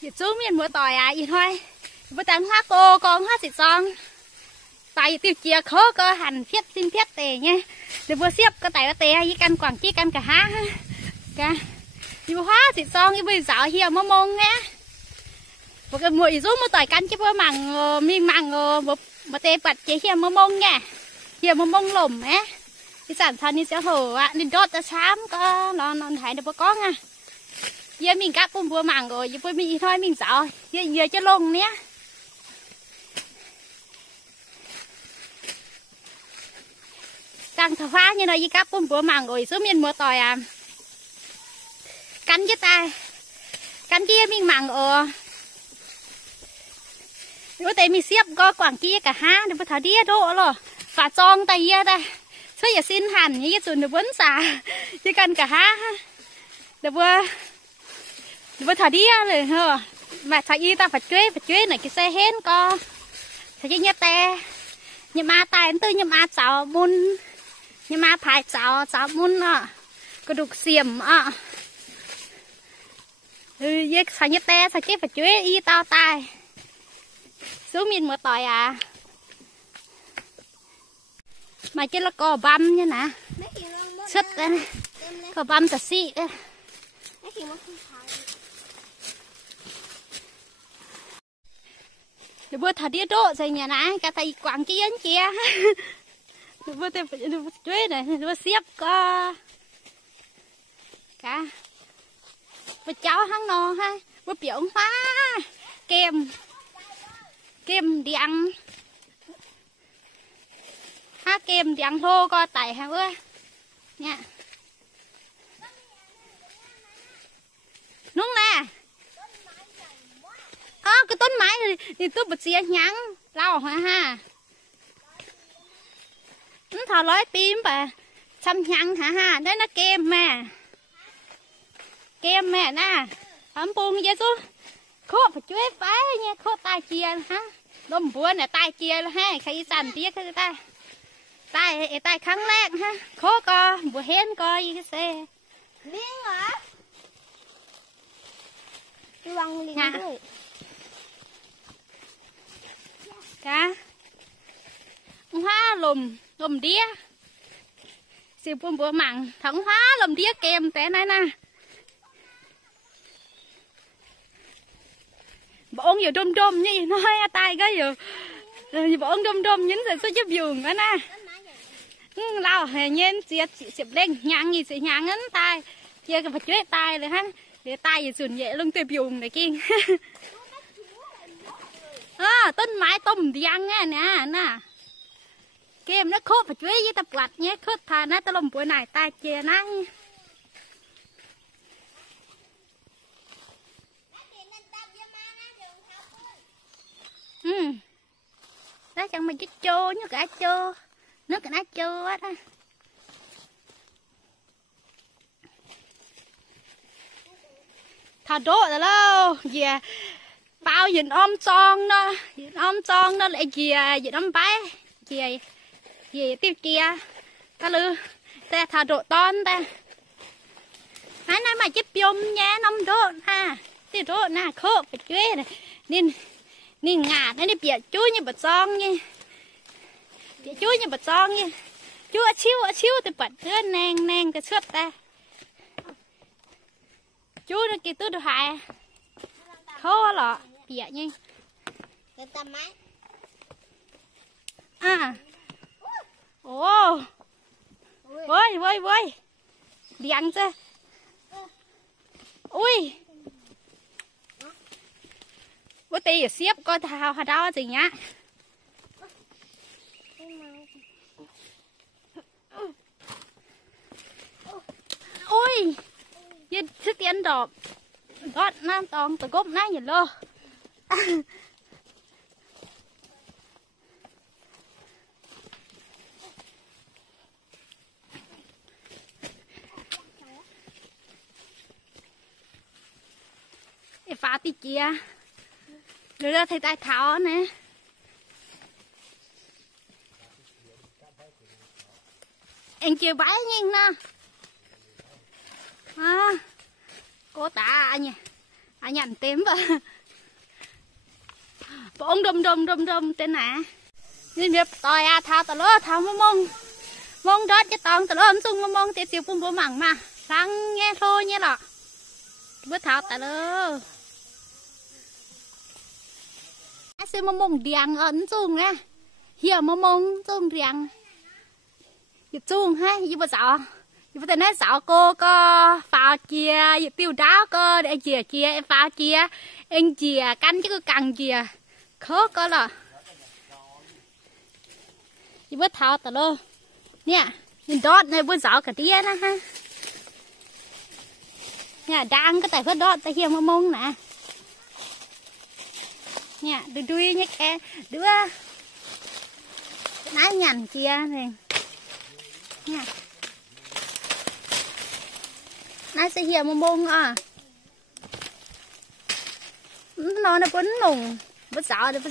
Chị chú miền mưa tỏi à gì thôi. Bữa tặng hoa cô con hoa xịt son. Tại tiêu chia khó cơ hành phiết xin phiết tề nha. Để vừa xếp có tại tề với căn quảng chi căn cả há. Cả. Như hoa xịt son như bây giờ hiểu mơ mông nghe. Một cái mùi rú mưa tỏi căn chứ bữa mặn miên mặn một tề bật chế hiểu mơ mông nha. Hiểu mơ mông lùm á. Cái sản thân đi sẽ hổ ạ, đi đốt ra xám có nó thấy được bữa có nha. Giờ mình cắt bún bùa mặn rồi, giờ mình thôi mình sợ, giờ cho lông nhé. Đang thở phá như này cắt bún bùa mặn rồi, số miền mưa tỏi à. Cắn với tay, cắn kia mình mặn ở. Nếu tại mình xếp có quảng kia cả ha, để thở đĩa độ rồi, phá tròn tay kia đây. Sao giờ xin hẳn như cái chuyện được vấn xả, chứ cần cả ha. Để vừa thả đi rồi hả mà thả y ta phải chơi này cái xe hén co thả chơi nhát te nhưng mà tài tư nhưng mà cháu bún nhưng mà phải cháu bún có đục xiềm với thả nhát te thả chơi phải chơi y tao tài xuống miền mưa tỏi à mà chứ nó có băm như nè sứt đây có băm thật xị đây. Để vừa thả đĩa độ rồi nhà nãy cả tay quảng chi anh chia vừa tay chuối này vừa xếp có cả vừa cháu hăng nò ha vừa biểu hoa kem điện ha kem điện thô co tẩy ha ơi nha đúng nè cáiต้นไม้thì tôi bật xe nhắn lau hả ha nó thò lói tim bà xăm nhắn hả ha đấy nó kem mẹ nè ấm buông vậy chứ khô phải chuối phái nha khô tai chia ha đom búa này tai chia ha khai sàn tiếc cái tai kháng lẹn ha khô co búa hén co như cái xe liếng hả cái băng liếng đấy cá hoa lùm đĩa siêu buôn bữa mặn thẳng hóa lùm đĩa kem té này nè bọn giờ trôm như nó hai tay cái giờ bọn trôm nhín rồi sao giúp giường cái nè lao hè nhiên xịt lên nhang gì sẽ nhang ngắn tay kia cái vật chuối tay rồi ha để tay giờ sườn nhẹ lưng tuyệt dùng này kiaต้นไม้ต้มยังไงน่ะเกมนักโคบช่วยยี่ตะปัดเนี่ยโคตรทานะตะลมป่วยไหนตายเจนั่งแล้วchẳng mình chút trô như cả trô nước cái nát trô á đó thà đố rồi đâu về bao nhìn ôm tròn nó lại gì ôm bái gì tiêu kia ta lư ta thà độ ton ta hãy nói mà chép yếm nhá nông độ ha tiêu độ nè khô phải chơi này nên ngả nó đi bịa chuối như bật son như bịa chuối như bật son như chú ở chiếu thì bật đứa nang cái suốt ta chú nó kia tôi được hại khó lọ bịa nha ồ vơi điện chứ ui bữa tì xếp coi thao hà đo gì nhá ui yên sức tiến đỏ gót nam tòng từ gốc nãy nhìn lơ phá tí chia rồi ra thầy tài thảo nè anh chưa bái nhìn nè cô tạ nha nhận tím vậy ông đom tên nè nên việc tỏi thao tỏi lỡ thao mông đó chứ tòng tỏi lỡ sung mông tiêu tiêu bùm mảng mà sáng nghe thôi nhé lọ bữa thao tỏi lỡ xem mông điang ấn sung nè hiểu mông sung điang dịch sung ha như bây giờ như bây giờ nói sao cô có phao chia tiêu đá có để chia em phao chia anh chia canh chứ càng chia khó có là như bữa thao tao lô nè nhìn đót này bữa gió cả tia nè ha nè đang cái tài phớt đót tay kia mông nè nè đuôi nhá kè đứa nãy nhằn kia này nè nãy sẽ hiểu mông à nó vẫn nồng bữa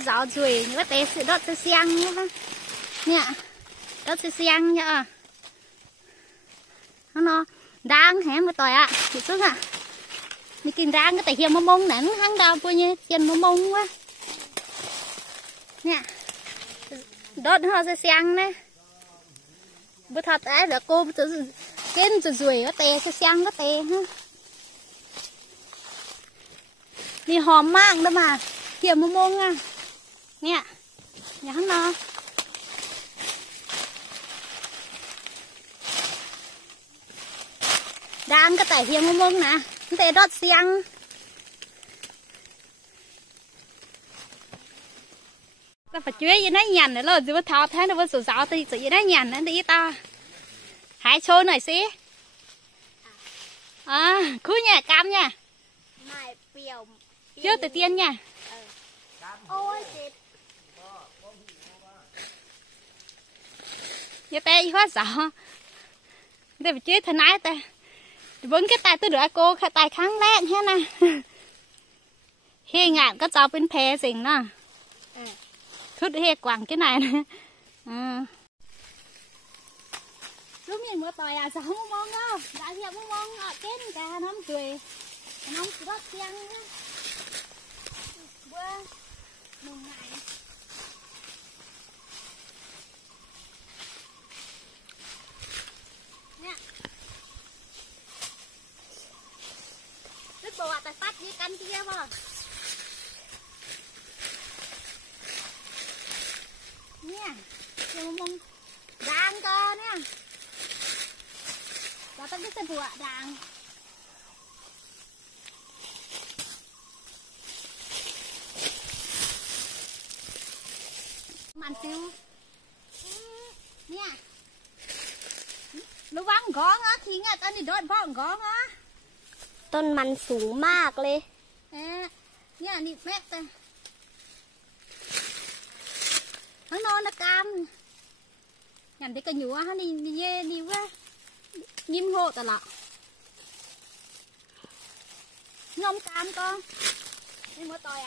gió rồi những cái té sự đót sẽ xiang nhá đót sẽ xiang nhá nó đang hẻm cái tỏi ạ chị xuống ạ mình kinh đang cái tay hiểm mông nắng hăng đào bao nhiêu chân mông quá nha đót nó sẽ xiang nè bữa thật ấy là cô trên rồi có té sẽ xiang có té ha đi hòm mang đó mà hiểm mông à nè nhà hắn nó đang cái tay hiểm mông nè tay đót xiang ta phải chuối với nó nhằn nữa rồi vừa thao thế nó vừa sổ sáo thì sự với nó nhằn nữa đi ta hãy show này xí cứ nha cam nha chưa từ tiên nha ôi chết giờ tay quá sợ đây phải chuối thân ái ta vẫn cái tay tôi đuổi cô cái tay kháng lẹn hết nè he ngạn có cháu bên phe xình nè thút he quẳng cái này nè lúc mình mua tỏi sao không mong đâu đã thiệp không mong ở trên cả nó cười nó rất xiang bữa mùng ngày nè bộ tại phát với canh kia mà nha mông đang co nè và tao biết tên bộ đang màn tiêu nha nó vắng gõ á thì nghe tao đi đốt vắng gõ áต้นมันสูงมากเลยเนี่ยนี่แม่แต่ข้างนอนนะกามอย่างที่กันอยู่ว่าเขานี่เย่นี่ว่ายิ้มโหดตลอดงอมกามก็นี่มือต่อย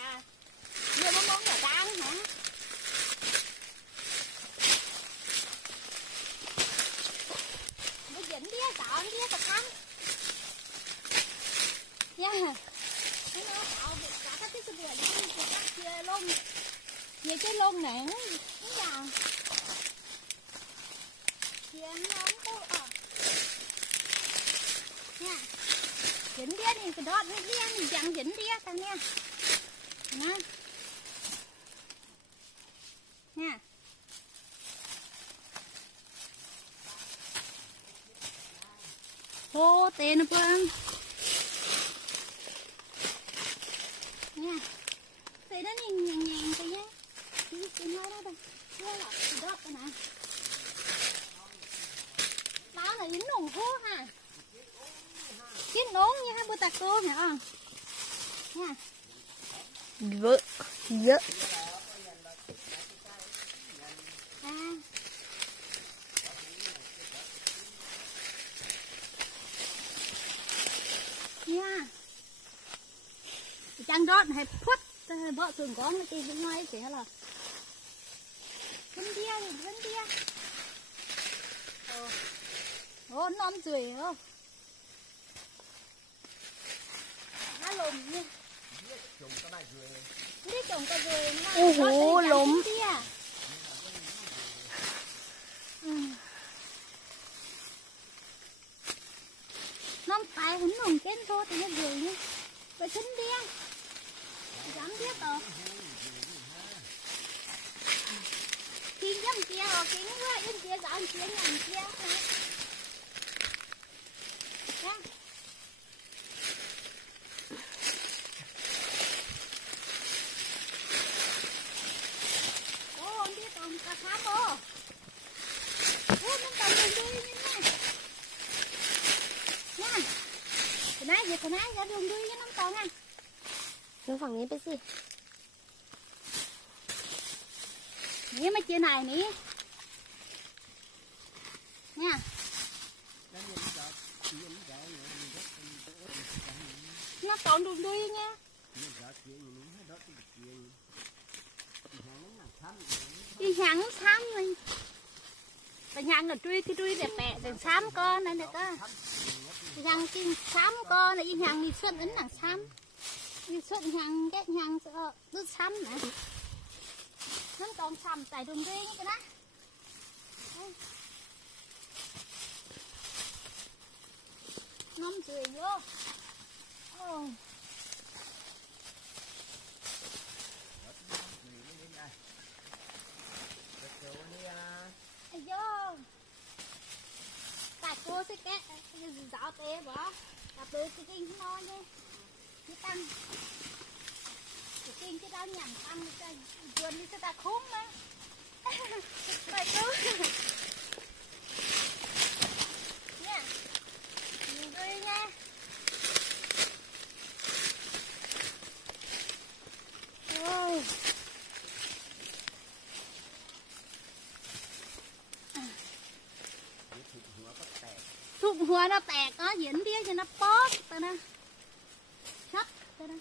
เดี๋ยวมองอย่าดังhả mới dính đi sợ đi tập ăn nha cái nó tạo việc cả các cái sự việc đi của các kia luôn nhiều cái lông này nó vào kia nó tốt nha dính đi thì cái đó đi mình chẳng dính đi ta nha nha nha ô tiền nó bơm nha thì nó nhàng thì nhá thì nói đó đây đây là đốt đây nè đó là dính nồng hú ha dính nón như hai bữa tạc cô hả nha vợ vợ nha chẳng đót hay phút bỏ xuống có cái gì cũng nói sẽ là bên kia ô non rồi không nó lùm nha tổng cái rồi nó Ô hú, lúm. Nó tay hứng hồng trên thôi thì nó rồi nhá. Cái chân đi. Dám biết rồi. Kinh dám kia rồi, kinh quá, yên kia dám kia nhằm kia hả? Nha. Ô, đi tổng cà phá bố. Ô, nó tổng đường đi nha. Nha. Cái này ra đường đi với nó tổng nha. Nóฝั่งนี้ไปสิ Nghe mấy chia này nè nha. Nó còn đường đi nha. Đi nhắn xám rồi. Bà nhắn là truy đẹp bẹ rồi xám con này nè cơ. Nhắn kim xám con này, nhắn đi xuân ấn là xám. Đi xuân nhắn cái nhắn đứt xám nè. Nó còn xăm tại đường đi cái đó. Ngâm rưỡi vô. Ồ. Ây vô. Tại cô sẽ cái dạo tế bỏ. Tập được cái kinh non đi. Cái tăng. Cái kinh cái đó nhằm tăng cái vườn đi sẽ ta khốn mà. Mày cứ. Nha. Nhìn tôi nha. Ôi. Thụt hùa nó tẹt á, diễn đi cho nó bóp tao nè. Sắp tao nè.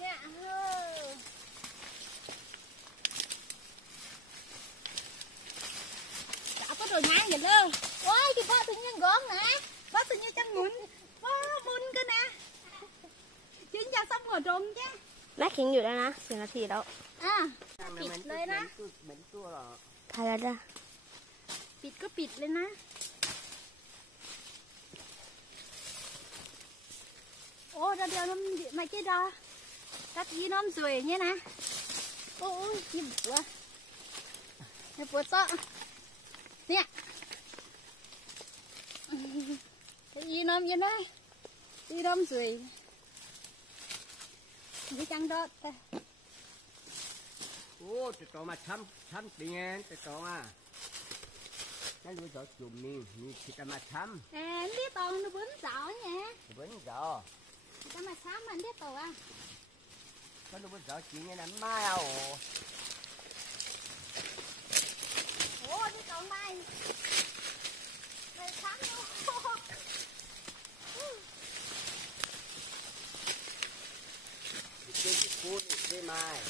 Dạ hơ. Đã có rồi ngang vậy luôn. Ôi chị bác tự nhiên gón nè. Bác tự nhiên chân muốn. Wow, muốn cơ nè. Chính ra xong rồi trộm chứ. แม่ขิงอยู่แล้วนะ10 นาทีแล้ว À,ปิดเลยนะ ทายแล้วจ้ะ ปิดก็ปิดเลยนะ Ô, ra điều nó mày kia ra. Cắt gì nó rồi nhé nè. Ôi, gì bữa. Nè bữa sợ. Nè. Cái gì nó như này. Gì nó rồi. Đi chăng đó. Ô, tụi cậu mà thăm đi nghe, tụi cậu à. Nó nuôi giỏ chùm nè, thì ta mà thăm. Em biết tao nó bướn giỏ nha. Bướn giỏ. Thì ta mà xám mà anh biết tao à. Có nuôi giỏ chuyện nghe nằm mai à ồ. Ồ, đi cậu mai. Mày xám luôn. Đi phút đi mai.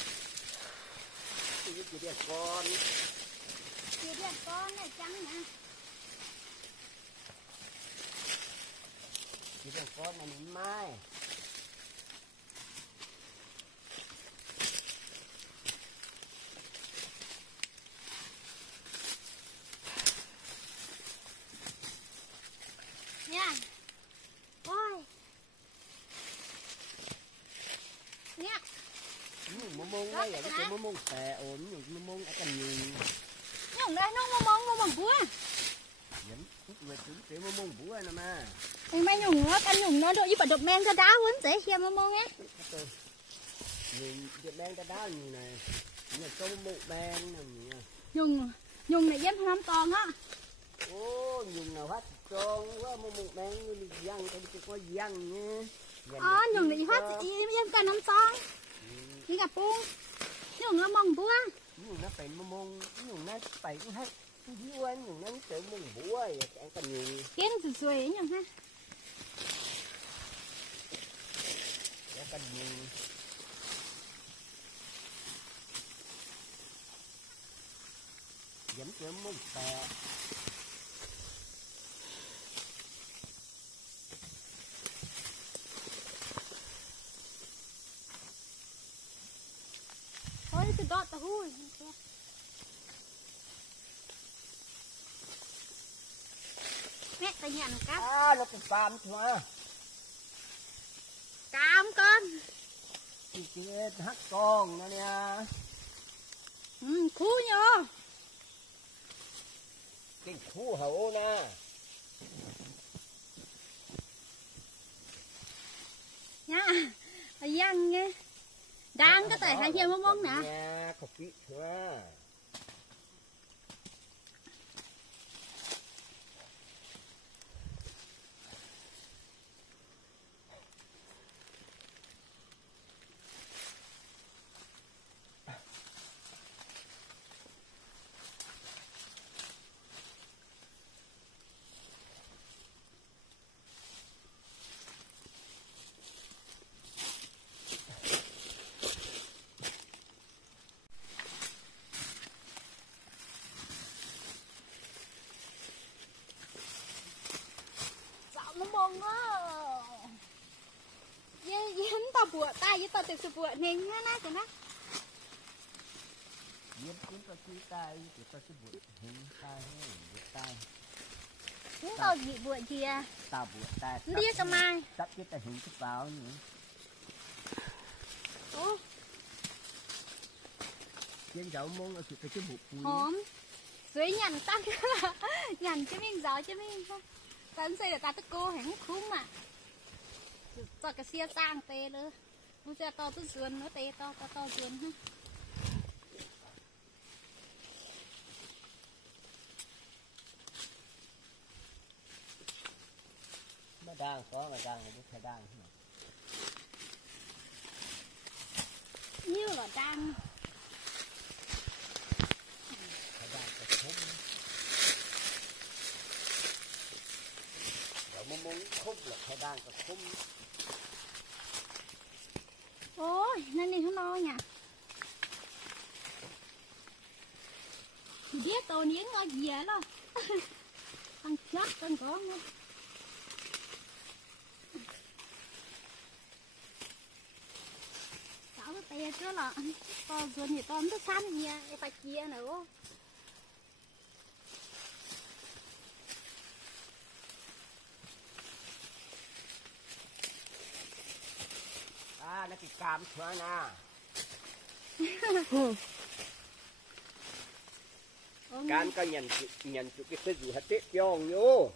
Đi đi con. Đi đi con này trắng nè. Đi đi con này mai. Nha. Ôi. Nha. Mông đấy, vậy cái mông tè ổn, mông ở cần nhiều. Nhung đây nó mong búa. Dẫn người chúng mông búa nè mà. Mày nhung nó căn nhung nó đội với đột men ra đá quấn dễ xem mong á. Nhìn đột men ra đá như này. Nhà câu mông ben nè. Nhung này dám năm con á. Ô, nhung nào hết tròn quá mông ben như văng cái có văng nha. Nhung này hết dám cả năm con. Đi gặp buông. Nhung nó mong búa. Nhung nó phải mông, nhung nó phải cũng hết. Dưới anh nhung nó tự mông búa vậy, anh cần nhung. Kiến rồi ấy nhung ha. Anh cần nhung. Dẫn cho mông tè. สุดยอดตะหู้แม่ตะหยันกับ nó cũng phàm thôi cam con chị hát con nó nha khu nhờ cái khu hậu nè nha dân nghe đang có thể hai chiên mông mông nè nha không biết nữa mông á yên tao bùa tay với tao tự bùa nên nhá nè của nó yên chúng ta chia tay chúng ta sẽ bùa hình tay hay bùa tay chúng tao gì bùa gì à tao bùa tay đi cho mai tắt cái tay hình cái vào nữa trên dạo mông là cái bùa cùi hóm dưới nhằn tăng nhằn chứ mình gió chứ mình tấn xây là ta tức cô hãy hút khúng mà cho cái xe sang tê nữa không xe to tức sườn nữa tê to sườn ha nó đang có mà đang không thấy đang như là đang muốn khúc là phải đang có khúc ôi nên đi không no nha biết tôi niếng ở gì đó ăn chết con có luôn cháu nó tè chứ là to ruột thì to nó xanh nha phải chia nữa nó cái cam thôi nè cam có nhận chụp cái gì hết tết giòn vô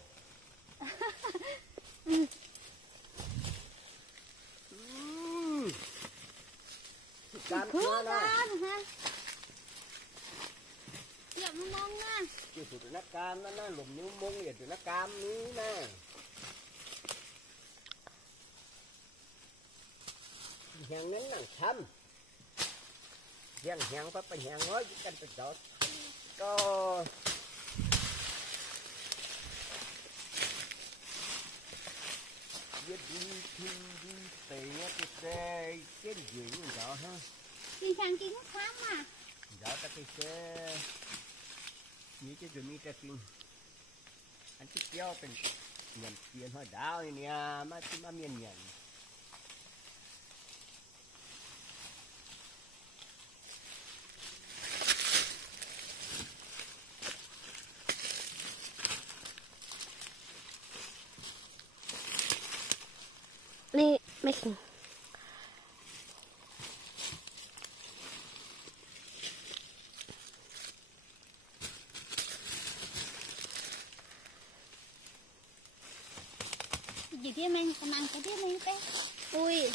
cam thôi nè tiệm mông nha chứ tụi nó cam nó lùm như mông vậy tụi nó cam ní nè hàng nến là thâm hàng phải phải hàng nói chứ cần phải chọn có đi tiền cái xe cái gì như vậy ha đi sang kia nó khám mà dạ ta cái xe như cái đường đi ta kinh anh thích kéoเป็นnhận tiền hồi đào nè mà chỉ mà miền nhậnนี่ไม่ถึงgì thế mình còn ăn cái thế mình té ui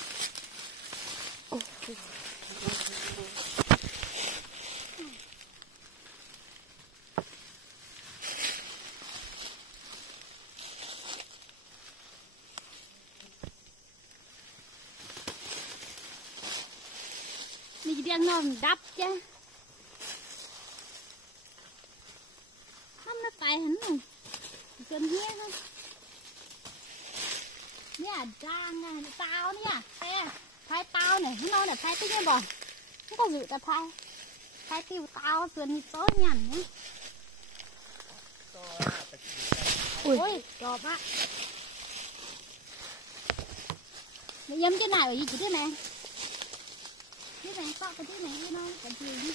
mình đang nằm đắp chứ không nó tay hắn rồi gần here thôi nè trang nè tao nè phai tao này nó là phai tích nha bò nó có dự ta phai tiêu tao sườn tối nhằn nhá ui chọp á mày dâm cái này ở gì chứ thế này ที่ไหนก็ไปที่ไหนพี่น้องกันทีนี่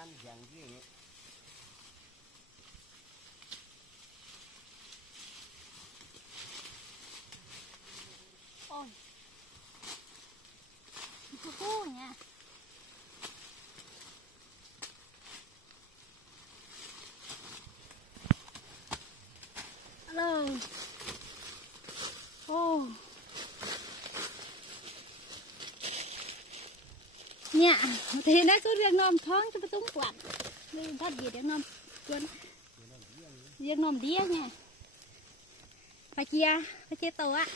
năm dần gì vậy ôi cô nha alo ô nha thì nó số riêng nôm thoáng cho cái túng quạt đi thắt gì để nôm quên riêng nôm đĩa nha phải chia tàu á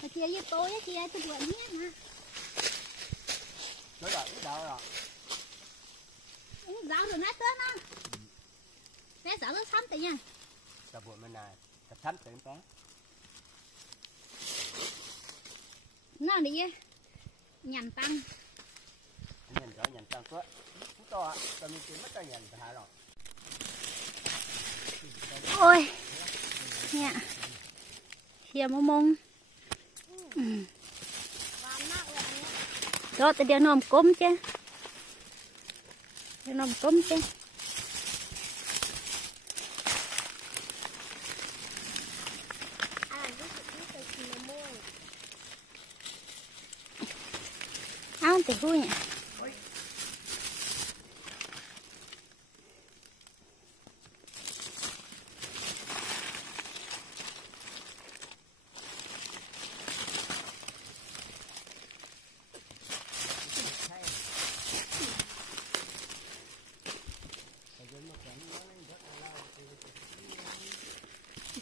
phải chia với tôi á chia tôi quên nhé mà nói rồi biết đâu rồi dạo rồi nát tết nó nát dạo nó sắm tự nhiên tập buổi bên này tập thắm tự té nó đi nhằn tăng nhìn rõ nhìn tăng quá chúng to tao mình chỉ mất tao nhìn hả rồi ôi nha chia mông mông đó tao đeo nôm cốm chứ đeo nôm cốm chứ áo thì vui nhỉ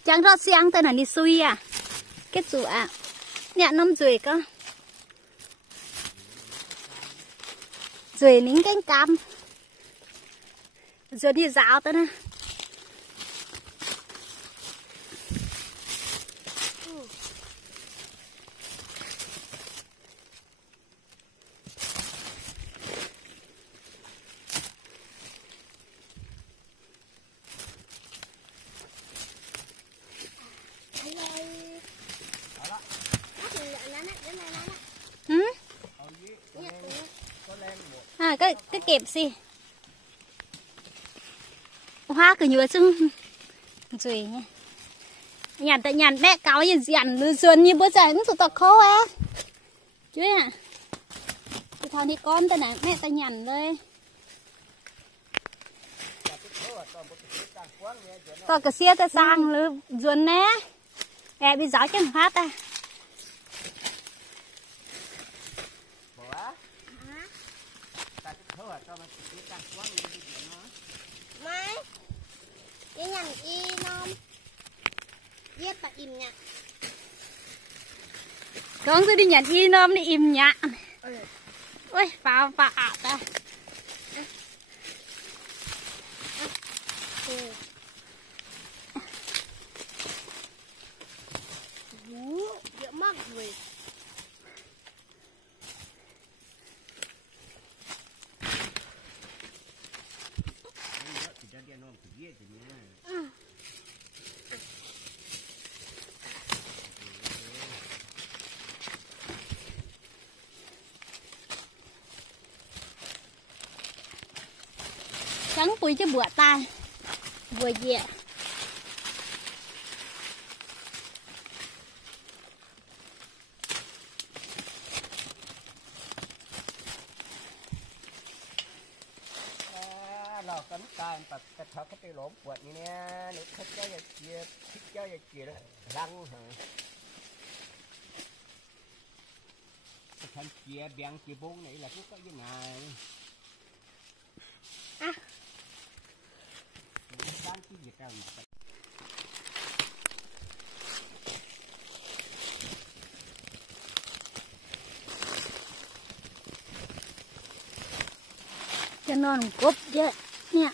chẳng rót xiang tên là đi xuôi à kết rủ à nhẹ nôm rùi cơ rùi nính cánh cam rồi đi dạo tới nè à cái kẹp gì hoa cứ nhựa xưng rồi nha nhàn tại nhàn bé cáo gì dàn sườn như bữa giờ nó tụt tọt khô á chứ à thì thằng đi con tay này mẹ tay nhàn đây tao cái xe ta sang lư ruồn nè mẹ bị gió chân phát ta mấy cái nhằn y non viết và im nhạc con tôi đi nhận y nôm đi im nhạ ôi phá ta dựa mắc rồi trắng bùi cho bữa ta vừa dẻเราcánh tay bật cái thợ cái lỗ quật như nè nếu thích chơi vậy kia thích chơi vậy kia đó răng hả cái thân chia bèn chia bốn này là cứ có như này à bán cái gì đâu mà cho non cốp chứ nha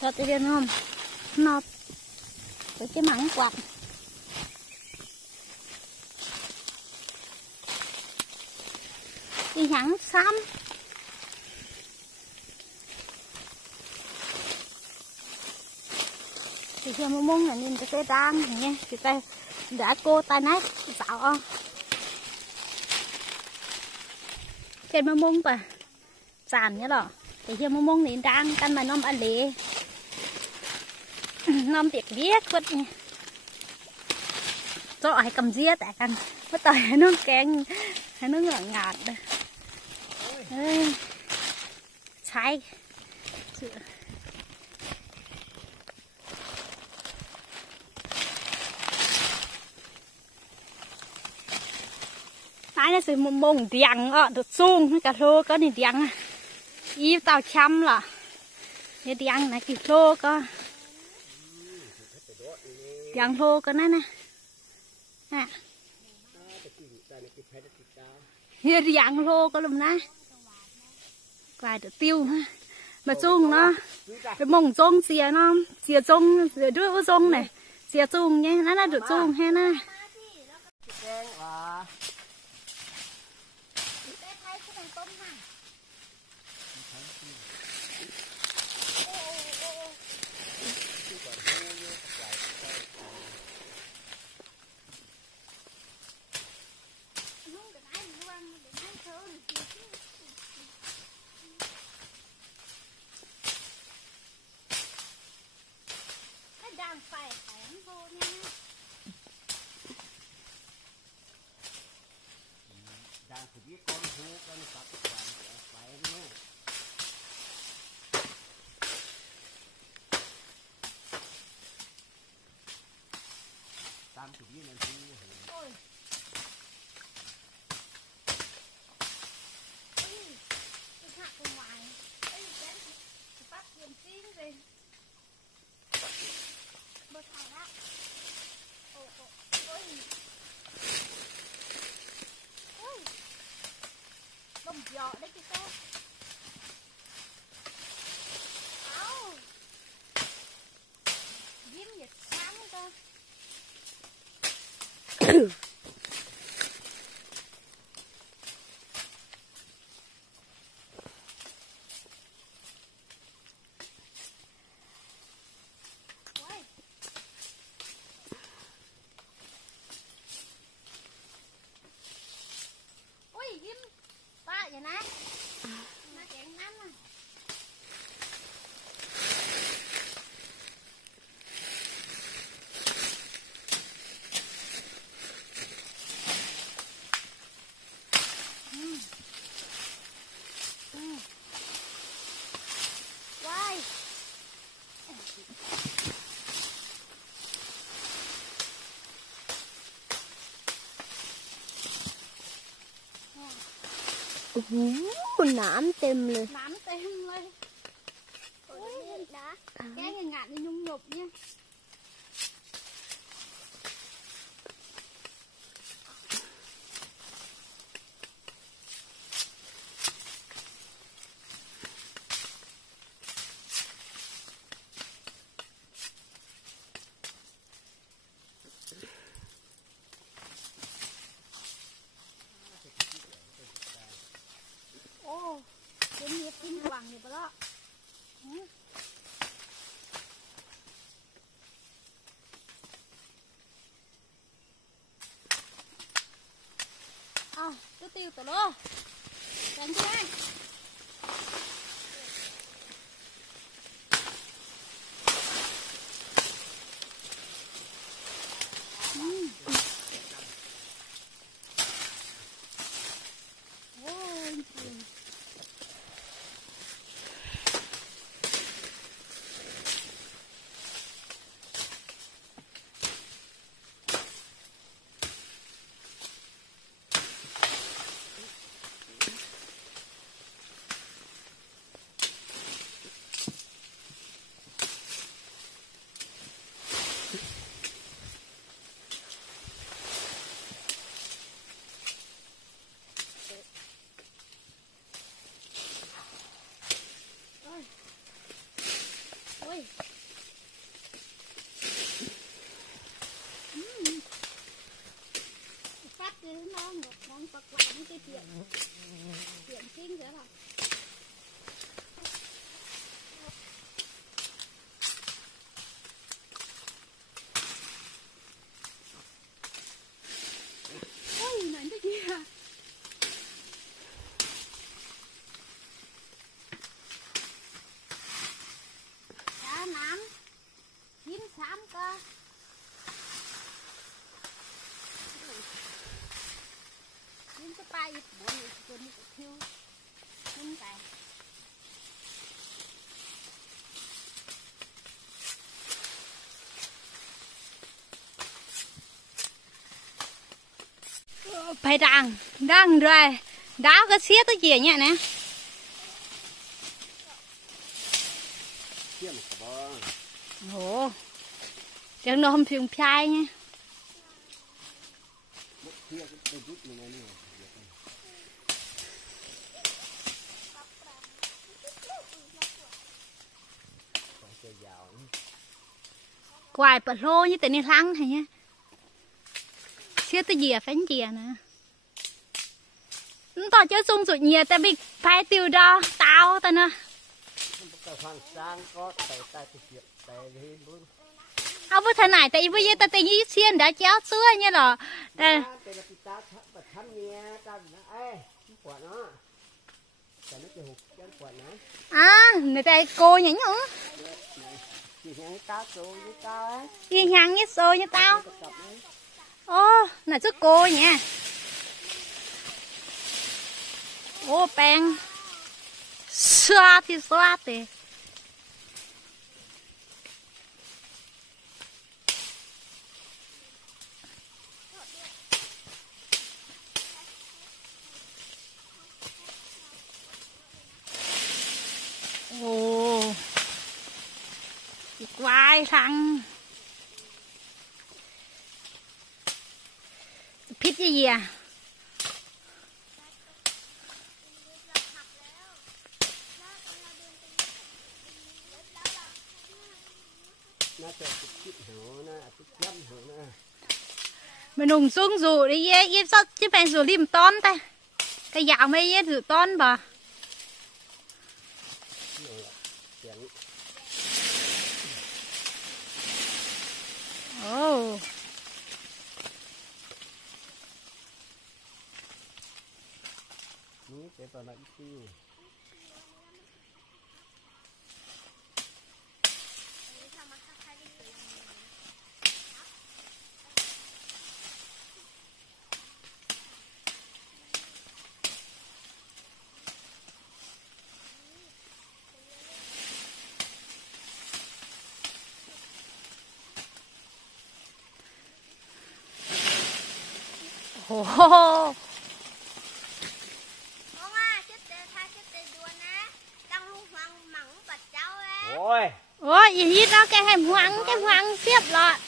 Thật thì điên không? Nọt với cái mảng quạt. Đi hẳn xăm. Thì khi mà mông là nhìn cái rang nha, thì tay đã cô tay nát dạo không? Trên mà mông và sàn nhá đó. Thì khi mà mông nhìn rang căn mà nôm ăn lì, nôm tiệc viết quất nha. Rõ hay cầm dĩa tại căn, mất tay nó kén, nó ngọt ngọt. Sai. Nãy nó sẽ mông điang ọ được sung cả lô có này điang y tao chăm là cái điang này cái lô có điang lô có nè nè hier điang lô có lùm nè quài được tiêu ha mà sung nó cái mông sung xìa nó xìa sung xìa đứa sung này xìa sung nhé nó được sung ha nè đang phải biết con thú con sắp phải nữa tam phải biết là thú ôi cái hạt ở ngoài ấy cái phát hiện xin rồi bớt thằng đó ôi bông giò đấy chứ sao áo diêm nhiệt sáng cơ ôi diêm ba vậy nè nó chẹn lắm à quay nám temเลย nắm tem lên đó cái nghe ngạn đi nhung nhục nha ô cái nhiệt kinh hoàng nhiệt đó cứ tiêu tụi nó đánh chứ anh chuyện kinh nữa là ôi này cái gì à cá nám chín xám cơ chín cái tay bữa này tôi đi thiêu chín tay phải đang rồi đá cái xía tới gì nhỉ nè ồ chẳng nó không phiền phai nha quài bật lô như tên này lăng này nhá xía tới gì phánh gì nè tao chơi sung sụt nhiều ta bị phai tiêu đó tao ta nữa ông với thằng này tại vì ta tình ý xiên đã chéo xưa như là à người ta cô nhảy nhở đi nhang như xô như tao ô là chút cô nha ô bèn xoa thì ồ quay thằng phít cái gì à mình nùng xuống dù đi ye sao chứ phải dù lim ton ta cái dạo mấy ye dù ton bà ồ ồ ôi gì đó cái hoang tiếp lại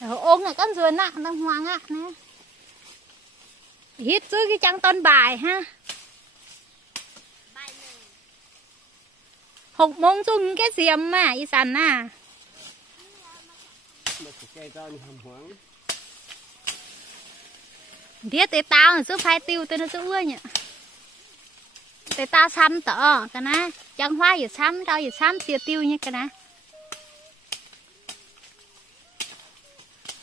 ôm này con ruồi nè đang hoang á nè hít dưới cái trang tôn bài ha hộp mông chung cái xiêm mà y sẵn à thiết tế tao là giúp phai tiêu tên nó giúp ưa nhỉ tế tao xăm tỏ cái ná chẳng hoa gì xăm đâu gì xăm tiêu tiêu như cái ná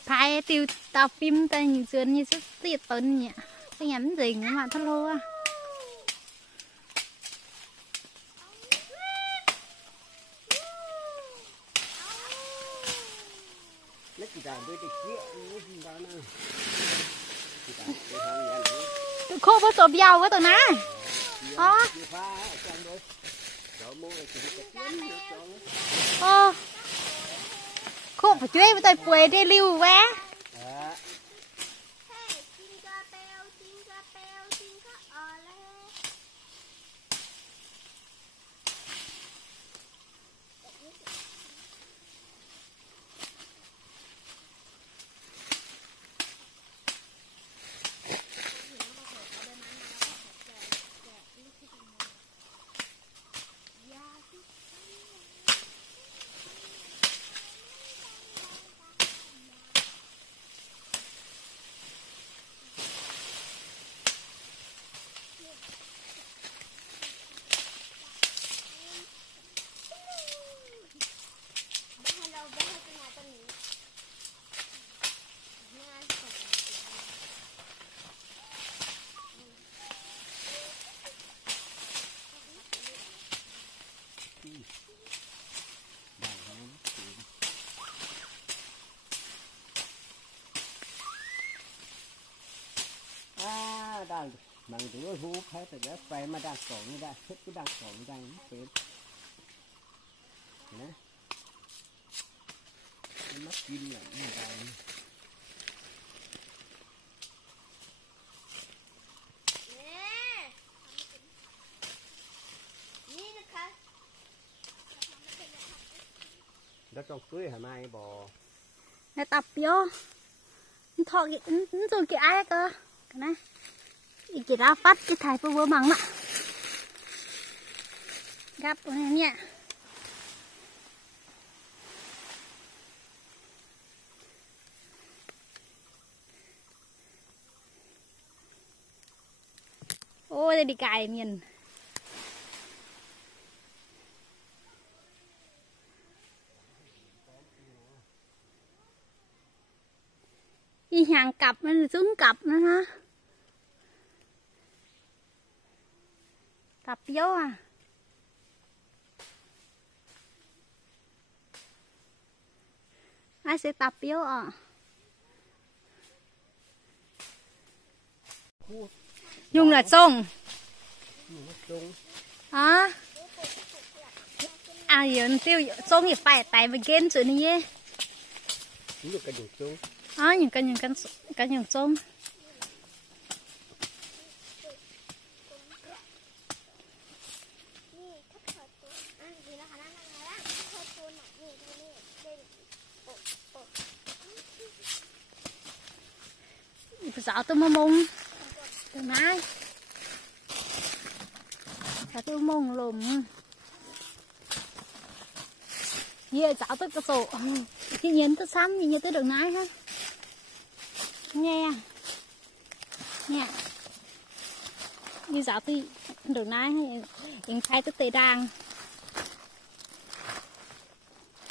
phai tiêu tao phim tên như dườn như sức tiệt tấn nhỉ cái nhắm gì mà thất lô à khô với tôm dầu với tụi ná khô phải chơi với tụi quê đi lưu vé ดังมันดูหูแพ้แต่แล้วไปมาดังสองไม่ได้เพชรก็ดังสองดังเป็นนะมันมากินอ่ะไม่ได้นี่นะคะ แล้วต้องcưới hả mai bò này tập vô thọ cái rồi cái ai cơ cái này chỉ ra phát cái thải vừa bằng nè gấp này nha ôi đây đi cài miền đi hàng cặp nó xuống cặp nữa ha cặp vô à ai sẽ tập vô à dùng là sông à à giờ tiêu sông thì phải tại vì ghen sự này được cái đường xuống à những cái sông sợ tôi mông mông từ nãy sợ tôi mông lùm về sợ tôi cái sổ khi nhìn tôi xăm nhìn tới đường nãy ha nghe nghe như sợ tôi đường nãy hiện thay tôi tề đàng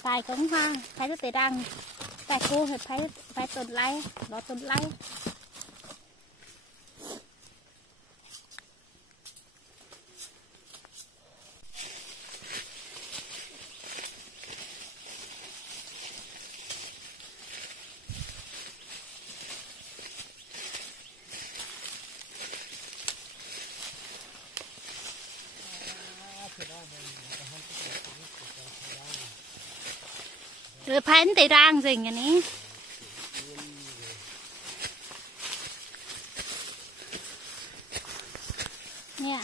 tài cũng ha thay tôi tề đàng tài cô phải phải tuần lay đó tuần lay rồi phán thì đang gì nhỉ ní nè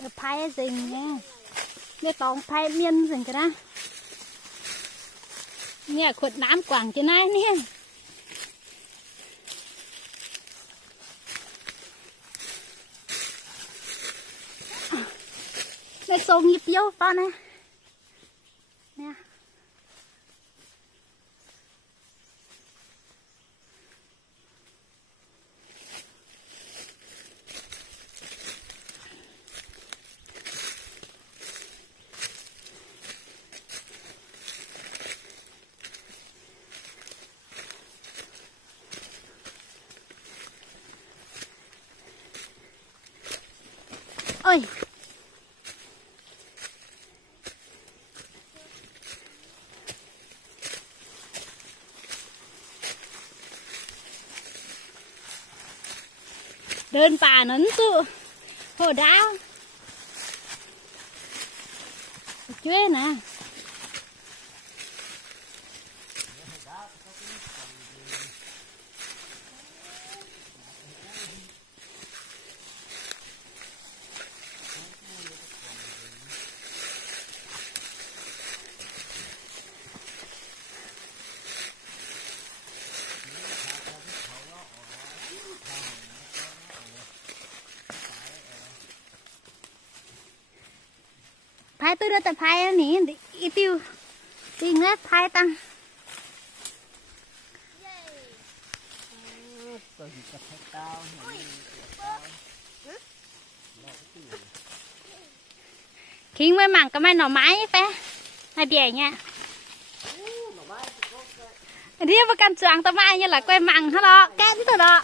rồi phái gì nhé để còn phái miên gì cái đó nè khuất nám quảng trên này nè để sông nhịp vô con này nè ôi đơnป่านั้นสู้โหดาวช่วยนะphái tôi đưa tập phái này ít tiêu tiền hết phái tăng khiến mấy mặn có mấy hน่อไม้ phé hai bìa nha đi vào căn chuồng tao mai như là quay mặn hết đó kén thôi đó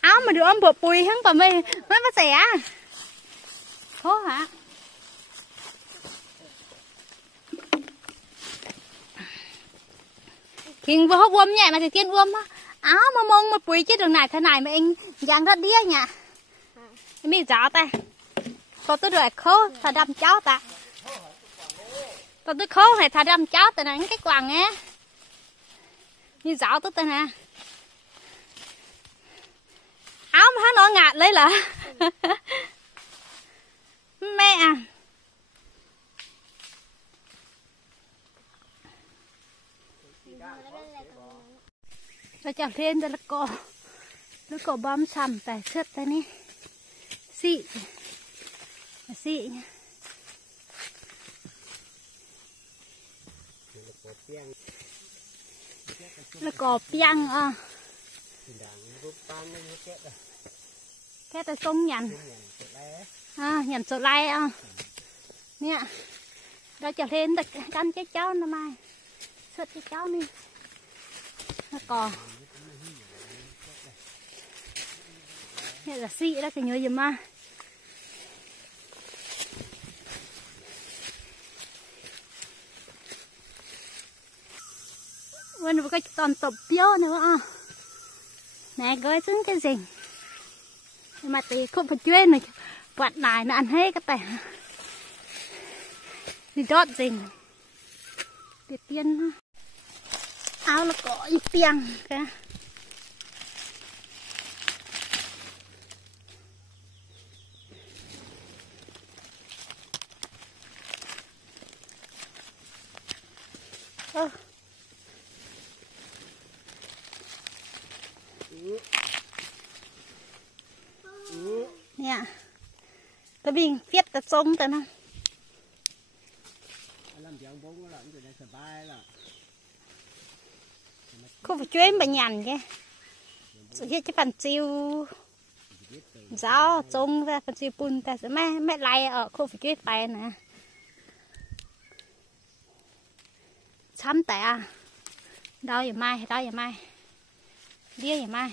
áo mà được ôm bộ bùi hắn còn mấy bắt xẻ khó hả Kinh vừa hốc uôm nhẹ mà thì tiên uôm á. Áo mà mông một bụi chết đường này thế này mà anh dáng rất đĩa nhỉ. Mình giáo tay. Có tôi đuổi khô thà đâm cháu ta. Có tôi khô hay thà đâm cháu ta này cái quàng á. Như giáo tôi tên nè. Áo mà nó ngạt lấy là. Mẹ à. Rồi chào thêm đây là cỏ bom sầm tại sướt đây nè. Xị nha. Là cỏ piang à. Cái ta sông nhằn. Nhằn sổ lai à. Nè. Rồi chào thêm được cắn cái cháu nó mai. Sướt cái cháu đi. Là cỏ. Này là xị đó cái nhớ gì mà. Vẫn có cái toàn tập piêu nữa à. Này gói xuống cái gì. Mà thì không phải chuyên này. Quạt lại nó ăn hết cái tẻ. Đi đót gì. Để tiên. Áo là có ít tiền kìa. Nè. Tôi bình viết tật sông tớ nó. Không phải chuyên bà nhằn kìa. Sự hết cái phần chiêu giáo trông ra phần chiêu bùn ta sẽ mẹ lại ở không phải chuyên phải nè. Chăm tẻ à. Đâu vậy mai, Đĩa vậy mai.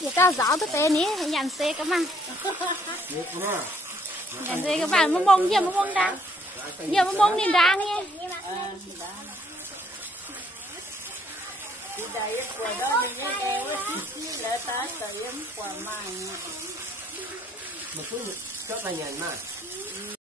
Người ta gió cái tên ní, nhàn xe các bạn. Nhàn xe các bạn, mông mông đang. Giờ mông mông đi đang nghe. Một phút rất là nhàn mà.